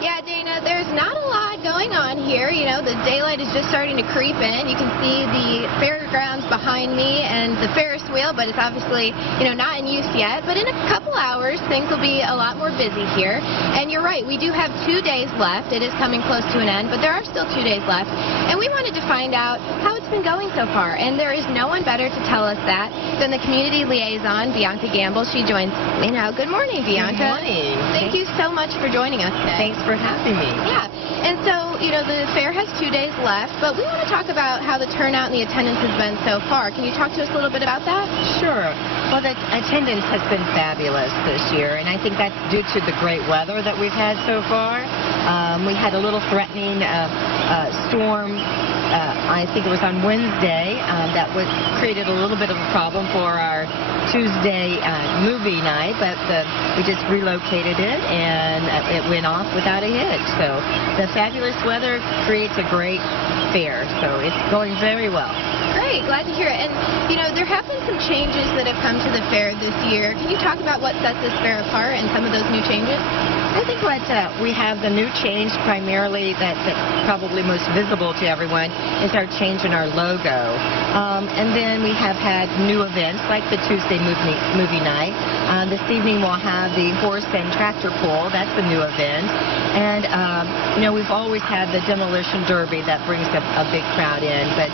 Yeah, Dana, there's not a lot going on here. You know, the daylight is just starting to creep in. You can see the fairgrounds behind me and the Ferris wheel, but it's obviously, not in use yet. But in a couple hours, things will be a lot more busy here. And you're right, we do have 2 days left. It is coming close to an end, but there are still 2 days left. And we wanted to find out how it's been going so far. And there is no one better to tell us that than the community liaison, Bianca Gamble. She joins me now. Good morning, Bianca. Good morning. Thank you so much for joining us today. Thanks for having me. Yeah, and so, the fair has 2 days left, but we want to talk about how the turnout and the attendance has been so far. Can you talk to us a little bit about that? Sure. Well, the attendance has been fabulous this year, and I think that's due to the great weather that we've had so far. We had a little threatening storm, I think it was on Wednesday, that created a little bit of a problem for our Tuesday movie night, but we just relocated it, and it went off without a hitch. So the fabulous weather creates a great fair, so it's going very well. Great, glad to hear it. And, there have been some changes that have come to the fair this year. Can you talk about what sets this fair apart and some of those new changes? I think what we have the new change primarily that's probably most visible to everyone is our change in our logo. And then we have had new events like the Tuesday movie night. This evening we'll have the horse and tractor pull. That's a new event. And, we've always had the demolition derby that brings a big crowd in. But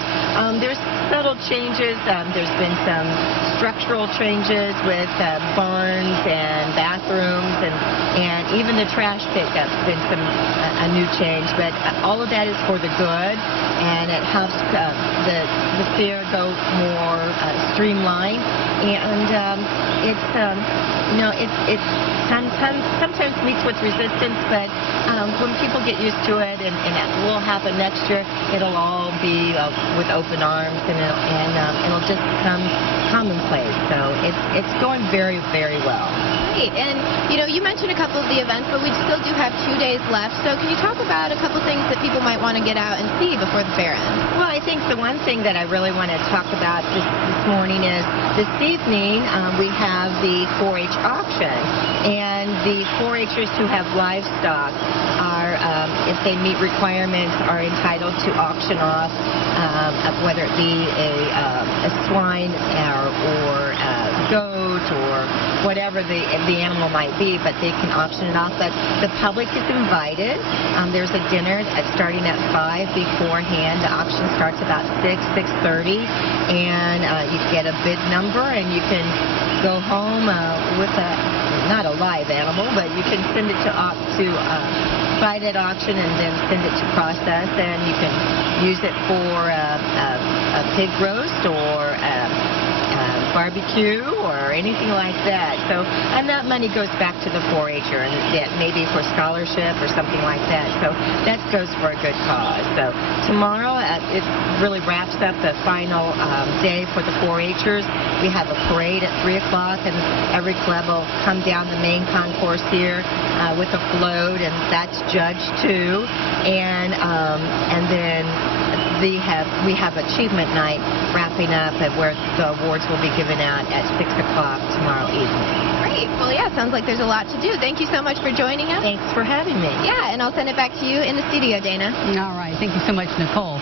there's subtle changes. There's been some structural changes with barns and bathrooms and even the trash pickup's been a new change. But all of that is for the good, and it helps the fair go more streamlined. And it sometimes meets with resistance, but when people get used to it, and it will happen next year, it'll all be with open arms, and it'll just become commonplace. So it's going very, very well. Great. And, you mentioned a couple of the events, but we still do have 2 days left. So can you talk about a couple things that people might want to get out and see before the fair ends? Well, I think the one thing that I really want to talk about this morning is this evening we have the 4-H auction. And the 4-Hers who have livestock are, if they meet requirements, are entitled to auction off, whether it be a swine or a goat or whatever the animal might be, but they can auction it off. But the public is invited. There's a dinner starting at 5 beforehand. The auction starts about 6:30, and you get a bid number, and you can go home with not a live animal, but you can send it to buy it at auction and then send it to process, and you can use it for a pig roast or barbecue or anything like that. So, and that money goes back to the 4-Her, and maybe for scholarship or something like that. So that goes for a good cause. So tomorrow it really wraps up the final day for the 4-Hers. We have a parade at 3 o'clock, and every club will come down the main concourse here with a float, and that's judged too. And then we have achievement night wrapping up where the awards will be given out at 6 o'clock tomorrow evening. Great. Well, yeah, sounds like there's a lot to do. Thank you so much for joining us. Thanks for having me. Yeah, and I'll send it back to you in the studio, Dana. All right. Thank you so much, Nicole.